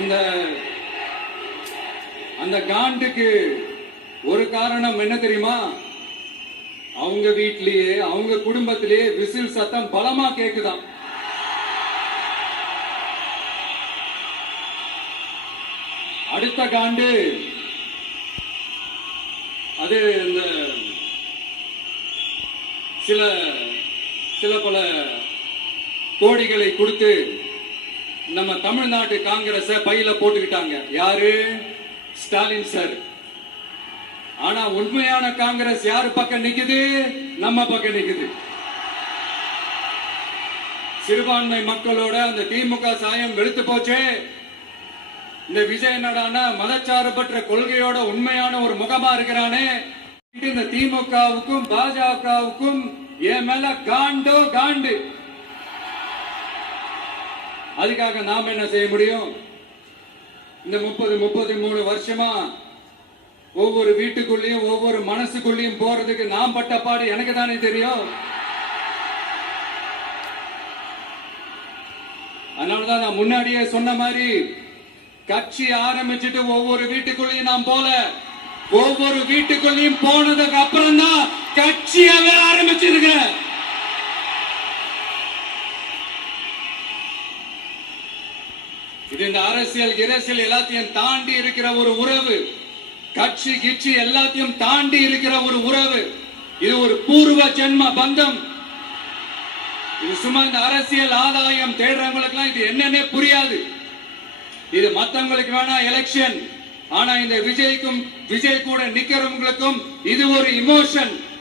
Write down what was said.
அந்த அந்த காண்டுக்கு ஒரு காரணம் என்ன தெரியுமா? அவங்க வீட்லயே அவங்க குடும்பத்திலேயே விசில் சத்தம் பலமா கேக்குதான். அடுத்த காண்டு அது இந்த சில பல கோடிகளை கொடுத்து நம்ம தமிழ்நாட்டு காங்கிரஸ பையில போட்டுக்கிட்டாங்க. யாரு? ஸ்டாலின் சார். ஆனா உண்மையான காங்கிரஸ் யாரு பக்கம் நிக்குது? நம்ம பக்கம் நிக்குது. சிறுபான்மை மக்களோட அந்த திமுக சாயம் வெளுத்து போச்சே. இந்த விஜய் என்னடானா மதச்சார்பற்ற கொள்கையோட உண்மையான ஒரு முகமா இருக்கிறானே. இந்த திமுகவுக்கும் பாஜகவுக்கும் என் மேல காண்டோ காண்டு. அதுக்காக நாம என்ன செய்ய முடியும்? இந்த 33 வருஷமா ஒவ்வொரு வீட்டுக்குள்ளேயும் ஒவ்வொரு மனசுக்குள்ளேயும் போறதுக்கு நாம் பட்ட பாடு எனக்கு தானே தெரியும். அதனாலதான் நான் முன்னாடியே சொன்ன மாதிரி கட்சி ஆரம்பிச்சுட்டு ஒவ்வொரு வீட்டுக்குள்ளேயும் நாம் போல, ஒவ்வொரு வீட்டுக்குள்ளேயும் போனதுக்கு அப்புறம் தான் கட்சியாவே ஆரம்பிச்சிருக்கிறேன். இது இந்த அரசியல் எல்லாத்தையும் தாண்டி இருக்கிற ஒரு உறவு. கட்சி கிட்சி எல்லாத்தையும் தாண்டி இருக்கிற ஒரு உறவு. இது ஒரு பூர்வ ஜென்ம பந்தம். இது சும்மா இந்த அரசியல் ஆதாயம் தேடுறவங்களுக்கு இது என்னன்னே புரியாது. இது மத்தவங்களுக்கு வேணா எலெக்ஷன். ஆனா இந்த விஜய் கூட நிக்கிறவங்களுக்கும் இது ஒரு இமோஷன்.